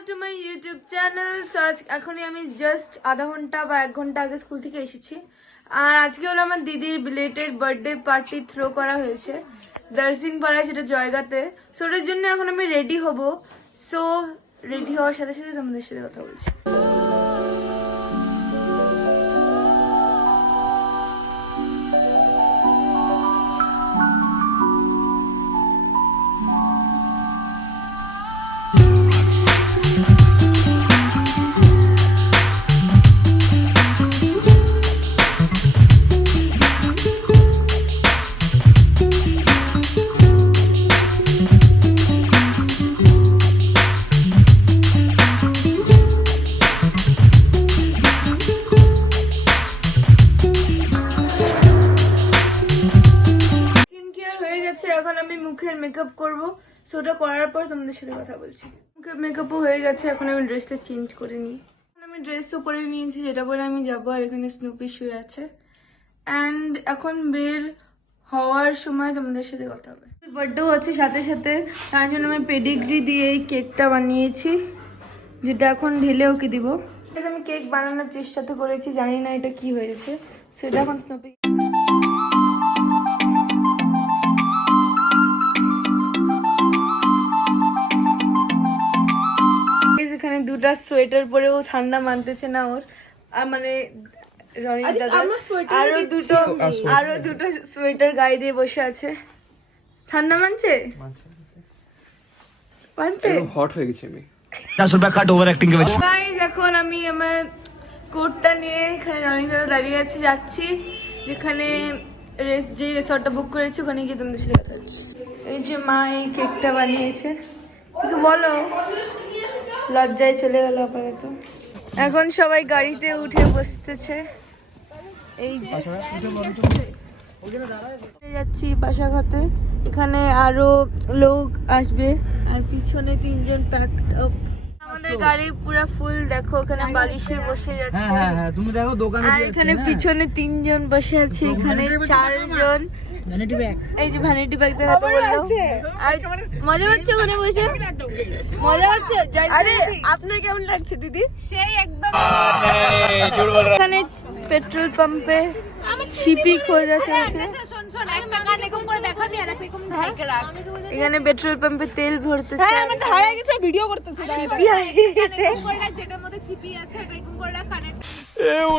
Back to my YouTube channel. So আজ এখনই আমি জাস্ট আধা ঘন্টা বা 1 ঘন্টা আগে স্কুল থেকে এসেছি। আর আজকে হলো আমার দিদির বিলেটেড বার্থডে পার্টি থ্রো করা হয়েছে দার্জিলিং পাড়ায়, সেটা জয়গাতে। সো ওটার জন্য এখন আমি রেডি হব। সো রেডি হওয়ার সাথে সাথে তোমাদের সাথে কথা বলছি। এখন আমি মুখের মেকআপ করব। সো ওটা করার পর তোমাদের সাথে কথা বলছি। মুখের মেকআপও হয়ে গেছে, এখন আমি ড্রেসটা চেঞ্জ করে নিই। আমি ড্রেসও পরে নিয়েছি, যেটা পরে আমি যাবো। আর এখানে স্নুপি শুয়ে আছে। অ্যান্ড এখন বের হওয়ার সময় তোমাদের সাথে কথা হবে। বার্থডেও আছে সাথে সাথে, তার জন্য আমি পেডিগ্রি দিয়ে এই কেকটা বানিয়েছি, যেটা এখন ঢেলে ওকে দিব। আমি কেক বানানোর চেষ্টা তো করেছি, জানি না এটা কি হয়েছে। সেটা এখন স্নুপি এখানে দুটা সোয়েটার পরেও ঠান্ডা মানতেছে না ওর। আর মানে আরো দুটো সোয়েটার গায়ে দিয়ে বসে আছে। ঠান্ডা মানছে, হট হয়ে গেছে আমি। গাইস এখন আমি আমার কোটটা নিয়ে এখানে রনি দাদা দাঁড়িয়ে আছে, যাচ্ছি যেখানে যে রিসর্টটা বুক করেছি ওখানে গিয়ে তোমাদের সাথে কথা হচ্ছে। এই যে মা এই কেকটা বানিয়েছে, কিছু বলো। লজ্জায় চলে গেল আপাতত। এখন সবাই গাড়িতে উঠে বসতেছে। এই যে যাচ্ছি পাশাঘাতে, এখানে আরো লোক আসবে। আর পিছনে 3 জন প্যাকড আপ। আমাদের গাড়ি পুরো ফুল, দেখো ওখানে বালিশে বসে যাচ্ছে। হ্যাঁ তুমি দেখো দোকানে। আর এখানে পিছনে 3 জন বসে আছে, এখানে 4 জন। ভ্যানিটি ব্যাগ, এই যে ভ্যানিটি ব্যাগ দেখাতে বললো। আর মজা হচ্ছে ওখানে বসে, মজা হচ্ছে। আরে আপনার কেমন লাগছে দিদি? সেই একদম। এখানে পেট্রোল পাম্পে ছিপি খোঁজা চলছে। এখানে পেট্রোল পাম্পে তেল ভরতেছে। ভিডিও করতেছে, ছিপি হারিয়ে গেছে।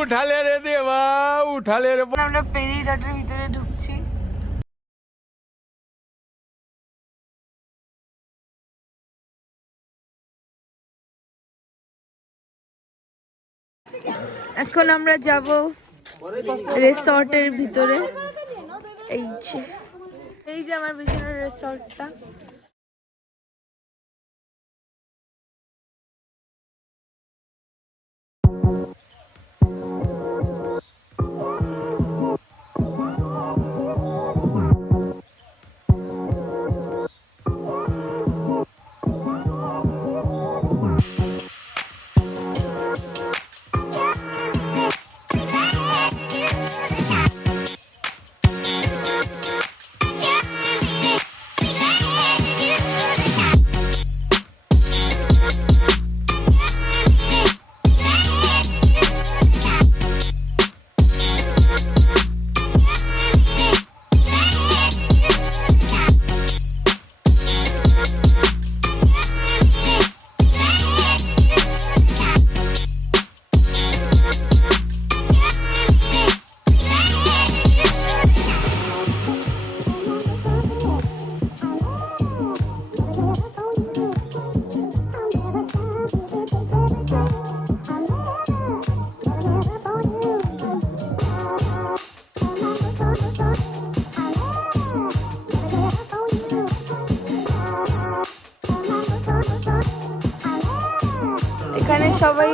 উঠালে রে দেবা, উঠালে রে। আমরা পেরি রোডের ভিতরে ঢুকছি। এখন আমরা যাব রিসর্টের ভিতরে। এই যে আমার পিছনের রিসর্টটা। এখানে সবাই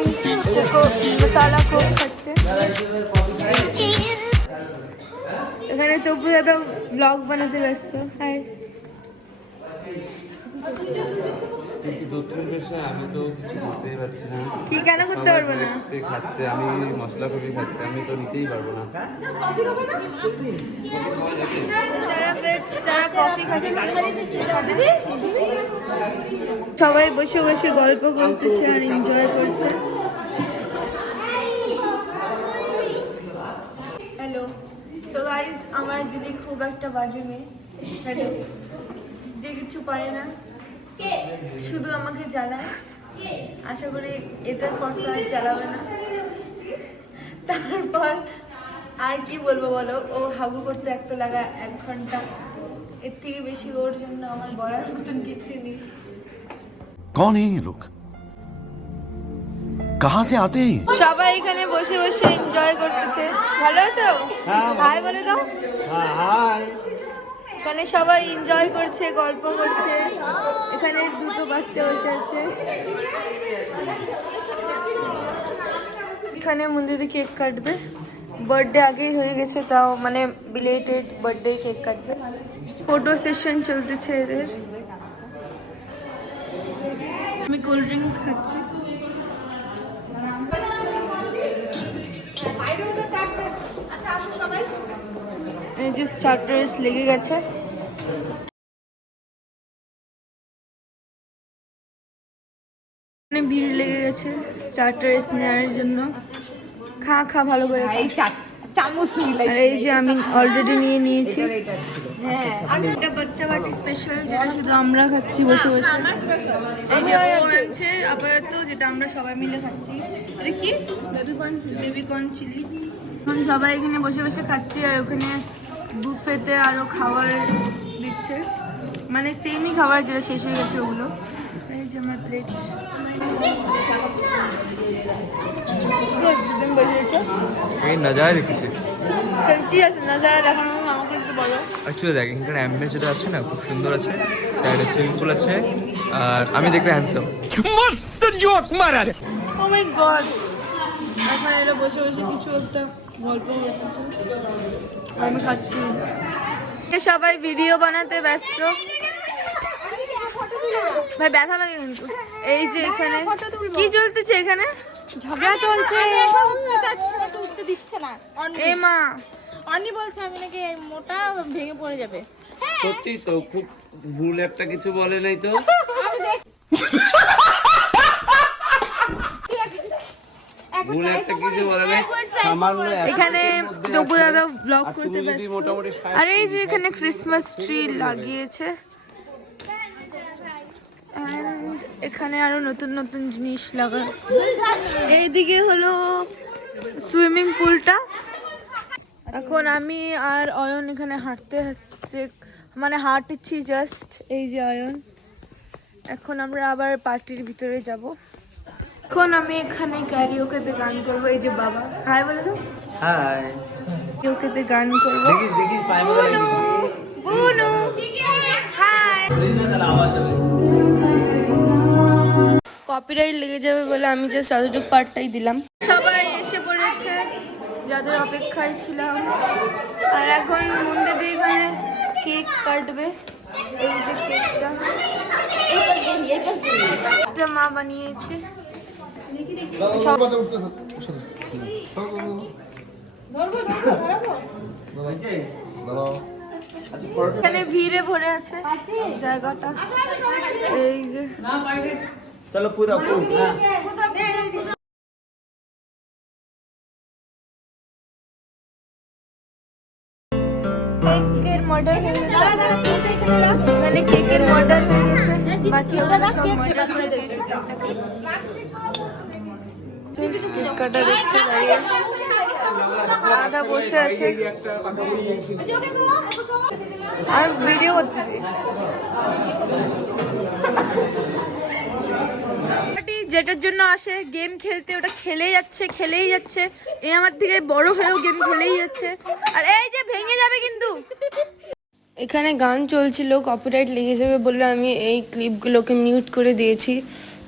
মশালা কোক খাচ্ছে। এখানে তপু দাদা ব্লগ বানাতে ব্যস্ত। হাই। আমি তো কিছু করতেই পারছি না। কি কেন করতে পারবো না? খাচ্ছে, আমি মশলা কপি খাচ্ছি, আমি তো নিতেই পারবো না। তারা কফি খাচ্ছে। সবাই বসে বসে গল্প করতেছে আর এনজয় করছে। হ্যালো, সো গাইস, আমার দিদি খুব একটা বাজে মেয়ে। হ্যালো, যে কিছু পারে না, শুধু আমাকে জ্বালায়। আশা করি এটার পর তো আর জ্বালাবে না। তারপর আর কি বলবো বলো, ও হাগু করতে একটা লাগা 1 ঘন্টা, এর থেকে বেশি ওর জন্য আমার বলার মতন কিছু নেই। कौन है ये लोग कहाँ से आते हैं সবাই এখানে বসে বসে এনজয় করতেছে। ভালো আছো? হাই বলে দাও। এখানে সবাই এনজয় করছে, গল্প করছে। এখানে দুটো বাচ্চা বসে আছে। এখানে মন্দিরে কেক কাটবে। বার্থডে আগেই হয়ে গেছে, তাও মানে বিলেটেড বার্থডে কেক কাটবে। ফটো সেশন চলতেছে এদের। আমি কোল্ড ড্রিঙ্কস খাচ্ছি। এই যে স্টার্টার্স লেগে গেছে। অনেক ভিড় লেগে গেছে স্টার্টার্স নেওয়ার জন্য। খা ভালো করে। চামচ মিলাই। আর এই যে আমি অলরেডি নিয়ে নিয়েছি। এটা বাচ্চা পার্টি স্পেশাল, যেটা শুধু আমরা খাচ্ছি বসে বসে। এই যে ও আনছে আপাতত, যেটা আমরা সবাই মিলে খাচ্ছি। এটা কি? Baby corn chilli. এখন সবাই এখানে বসে বসে খাচ্ছি, আর ওখানে বুফেতে আরো খাবার দিচ্ছে, মানে সেমই খাবার যেটা শেষ হয়ে গেছে ওগুলো। এই যে আমার প্লেট। এই নজারা দেখেছি। কি আছে নজারা দেখানো, আমাকে একটু বলো। অ্যাকচুয়ালি দেখ, এখানে অ্যাম্বিয়েন্স যেটা আছে না, খুব সুন্দর আছে। সাইডে সুইমিং পুল আছে, আর আমি দেখতে হ্যান্ডসাম। মস্ত জোক মারা রে। ও মাই গড, এখন এরা বসে বসে কিছু একটা গল্প করছে, আমি খাচ্ছি। সবাই ভিডিও বানাতে ব্যস্ত। ভাই ব্যথা লাগে কিন্তু। এই যে এখানে কি চলতেছে, এখানে ঝগড়া চলছে, উঠতে দিচ্ছে না। এ মা, অনি বলছে আমি নাকি মোটা, ভেঙে পড়ে যাবে। সত্যি তো, খুব ভুল একটা কিছু বলে নাই তো। ভুল একটা কিছু বলে নাই, সামান্য এখানে টপু দাদা ব্লগ করতে ব্যস্ত। মোটামুটি। আর এই যে এখানে ক্রিসমাস ট্রি লাগিয়েছে, and এখানে আরো নতুন নতুন জিনিস লাগা। এইদিকে হলো সুইমিং পুলটা। এখন আমি আর অয়ন এখানে হাঁটছি জাস্ট। এই যে অয়ন। এখন আমরা আবার পার্টির ভিতরে যাব। এখন আমি এখানে ক্যারিওকেতে গান করবো। এই যে বাবা, হাই বলে দাও। হাই। ক্যারিওকেতে গান করবো। দেখি বুনু, বুনু, হাই। কপিরাইট লেগে যাবে বলে আমি জাস্ট এতটুকু পার্টটাই দিলাম। সবাই এসে পড়েছে, যাদের অপেক্ষায় ছিলাম। আর এখন মন্দির দিয়ে এখানে কেক কাটবে। এই যে কেকটা, এটা মা বানিয়েছে। এখানে ভিড়ে ভরে আছে জায়গাটা। এই যে চলো পুরা কেকের মডেল হয়ে গেছে, মানে কেকের মডেল হয়ে গেছে। বাচ্চারা সব মজা করে দিয়েছে কেকটাকে। কেক কাটা দেখছে দাঁড়িয়ে, দাদা বসে আছে। আমি ভিডিও করতেছি। যেটার জন্য আসে গেম খেলতে, ওটা খেলেই যাচ্ছে। এই আমার থেকে বড় হয়েও গেম খেলেই যাচ্ছে। আর এই যে ভেঙে যাবে কিন্তু। এখানে গান চলছিল, কপিরাইট লেগে যাবে বলে আমি এই ক্লিপগুলোকে মিউট করে দিয়েছি।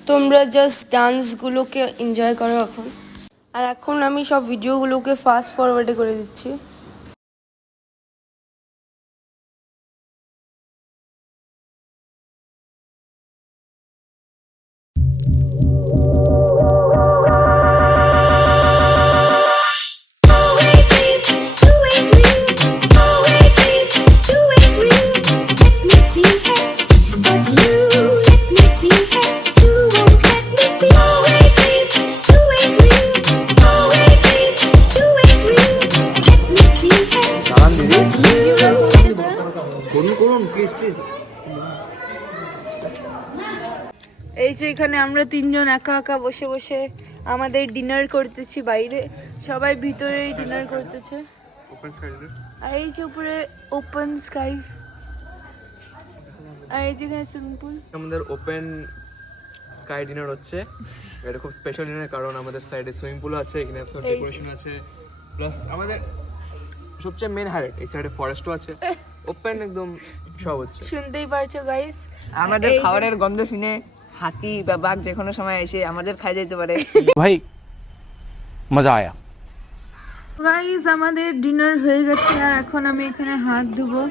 তোমরা জাস্ট ডান্সগুলোকে এনজয় করো এখন। আর এখন আমি সব ভিডিওগুলোকে ফাস্ট ফরওয়ার্ডে করে দিচ্ছি। Two, 8, 3, 2, 8, 3, 2, 8, 3. করুন প্লিজ প্লিজ। এই যে এখানে আমরা তিনজন একা একা বসে বসে আমাদের ডিনার করতেছি বাইরে, সবাই ভিতরেই ডিনার করতেছে। আর এই যে উপরে ওপেন স্কাই, আর এই যে এখানে সুইমিং পুল। আমাদের ওপেন স্কাই ডিনার হচ্ছে, এটা খুব স্পেশাল ডিনার কারণ আমাদের সাইডে সুইমিং পুল আছে, এখানে ডেকোরেশন আছে, প্লাস আমাদের সবচেয়ে মেন হাইলাইট এই সাইডে ফরেস্টও আছে, ওপেন একদম সব হচ্ছে। শুনতেই পারছো গাইস, আমাদের খাবারের গন্ধ শুনে হাতি বা বাঘ যে কোনো সময় এসে আমাদের খাই যেতে পারে। भाई मजा आया। গাইস আমাদের ডিনার হয়ে গেছে আর এখন আমি এখানে হাত ধুবো।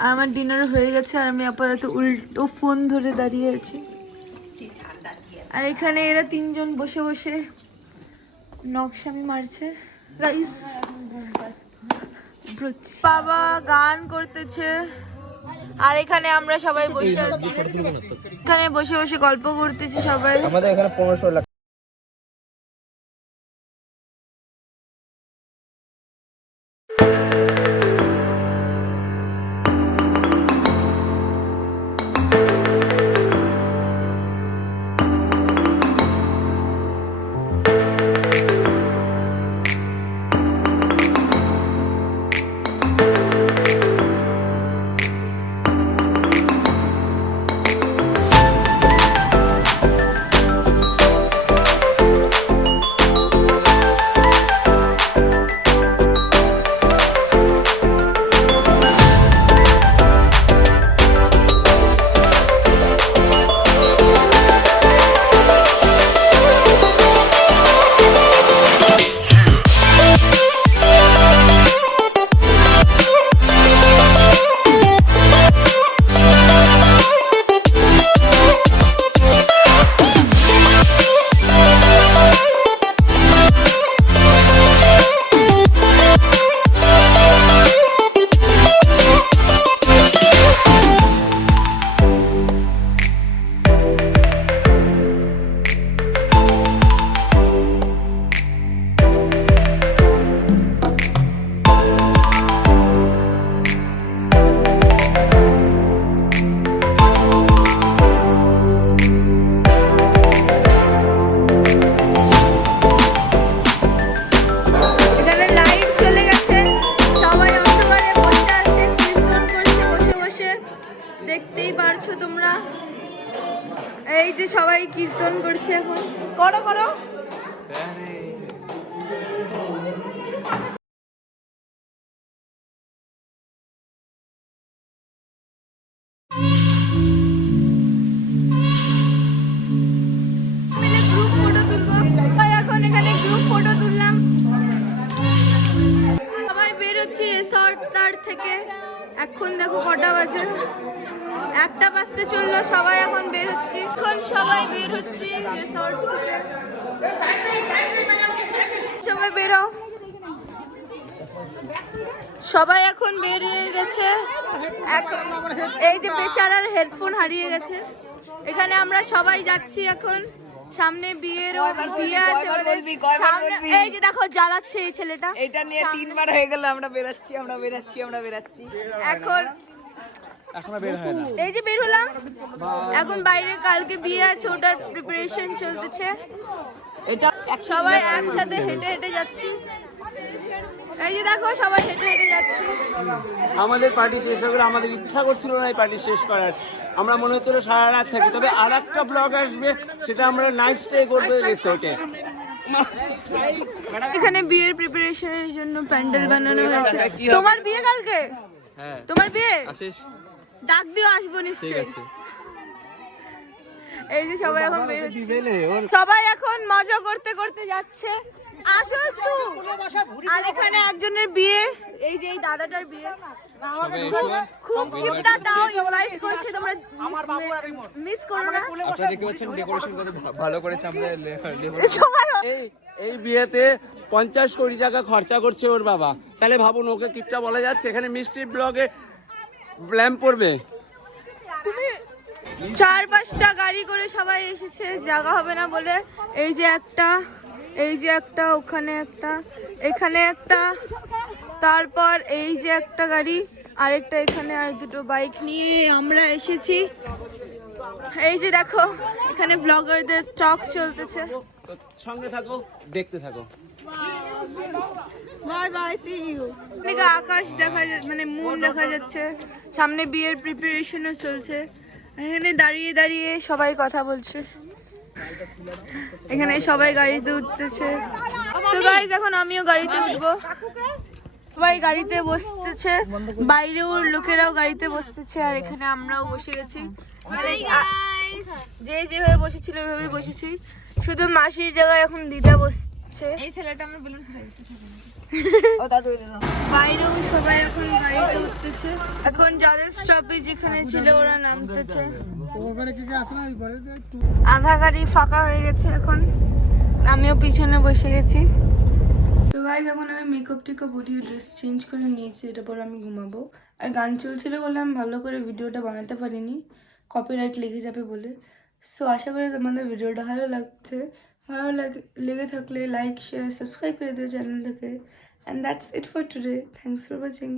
আর আমার ডিনার হয়ে গেছে আর আমি আপাতত উল্টো ফোন ধরে দাঁড়িয়ে আছি। আর এখানে এরা তিনজন বসে বসে নকশামি মারছে গাইস। বাবা গান করতেছে আর এখানে আমরা সবাই বসে আছি, এখানে বসে বসে গল্প করতেছি সবাই। আমাদের এখানে 1500 লাখ। দেখতেই পারছো তোমরা, এই যে সবাই কীর্তন করছে এখন। করো করো। গ্রুপ ফটো তুলবো, এখন এখানে গ্রুপ ফটো তুললাম। সবাই বেরোচ্ছি রিসর্ট তার থেকে। এখন দেখো কটা বাজে, 1টা বাজতে চললো। সবাই এখন বের হচ্ছি, এখন সবাই বের হচ্ছি রিসর্ট থেকে। সবাই বেরো, সবাই এখন বেরিয়ে গেছে। এখন এই যে বেচারার হেডফোন হারিয়ে গেছে। এখানে আমরা সবাই যাচ্ছি এখন, সামনে বিয়ে আছে বলে সামনে। এই যে দেখো জ্বালাচ্ছে এই ছেলেটা, এটা নিয়ে 3বার হয়ে গেল আমরা বেরাচ্ছি। এখন এই যে বের হলাম, এখন বাইরে কালকে বিয়ে আছে, ওটার প্রিপারেশন চলতেছে। এটা সবাই একসাথে হেঁটে হেঁটে যাচ্ছি। এই যে দেখো সবাই হেঁটে হেঁটে যাচ্ছি। আমাদের পার্টি শেষ হয়ে গেলে আমাদের ইচ্ছা করছিল না এই পার্টি শেষ করার, আমরা মনে হচ্ছিল সারা রাত থাকি। তবে আর একটা ব্লগ আসবে, সেটা আমরা নাইট স্টে করবো রিসোর্টে। এখানে বিয়ের প্রিপারেশনের জন্য প্যান্ডেল বানানো হয়েছে। তোমার বিয়ে কালকে? হ্যাঁ, তোমার বিয়ে? আসিস? ডাক দিও, আসবো নিশ্চয়ই। এই যে সবাই এখন বের হচ্ছে, সবাই এখন মজা করতে করতে যাচ্ছে। আসো একটু। আর এখানে একজনের বিয়ে, এই যে এই দাদাটার বিয়ে। খুব গিফটটা দাও, ইনভাইট করছে, তোমরা মিস করো না। আপনারা দেখতে পাচ্ছেন ডেকোরেশন কত ভালো করেছে আমাদের লেবার। এই বিয়েতে 50 কোটি টাকা খরচা করছে ওর বাবা। তাহলে ভাবুন, ওকে কিপটা বলা যাচ্ছে। এখানে মিষ্টির ব্লগে ল্যাম্প পড়বে। 4-5টা গাড়ি করে সবাই এসেছে, জায়গা হবে না বলে। এই যে একটা, এই যে একটা, ওখানে একটা, এখানে একটা, তারপর এই যে একটা গাড়ি, আরেকটা এখানে, আর দুটো বাইক নিয়ে আমরা এসেছি। এই যে দেখো এখানে ব্লগারদের টক চলতেছে। তো সঙ্গে থাকো, দেখতে থাকো। Bye bye, see you. এদিকে আকাশ দেখা মানে মুন দেখা যাচ্ছে, সামনে বিয়ের প্রিপারেশনও চলছে। এখানে দাঁড়িয়ে দাঁড়িয়ে সবাই কথা বলছে, এখানে সবাই গাড়িতে উঠতেছে। তো গাইস এখন আমিও গাড়িতে উঠবো, সবাই গাড়িতে বসতেছে, বাইরেও লোকেরাও গাড়িতে বসতেছে, আর এখানে আমরাও বসে গেছি। মানে যে যেভাবে বসেছিল ওইভাবেই বসেছি, শুধু মাসির জায়গায় এখন দিদা বসছে। এই ছেলেটা আমার বেলুন ফেলেছে বাইরেও সবাই এখন গাড়িতে উঠতেছে, এখন যাদের স্টপেজ যেখানে ছিল ওরা নামতেছে। আধা গাড়ি ফাঁকা হয়ে গেছে এখন, আমিও পিছনে বসে গেছি। তো গাইস এখন আমি মেকআপ টেকআপ উঠিয়ে ড্রেস চেঞ্জ করে নিয়েছি, এটা পরে আমি ঘুমাবো। আর গান চলছিল বলে আমি ভালো করে ভিডিওটা বানাতে পারিনি, কপিরাইট লেগে যাবে বলে। সো আশা করি তোমাদের ভিডিওটা ভালো লাগছে, লেগে থাকলে লাইক শেয়ার সাবস্ক্রাইব করে দিও চ্যানেলটাকে। And that's it for today. Thanks for watching.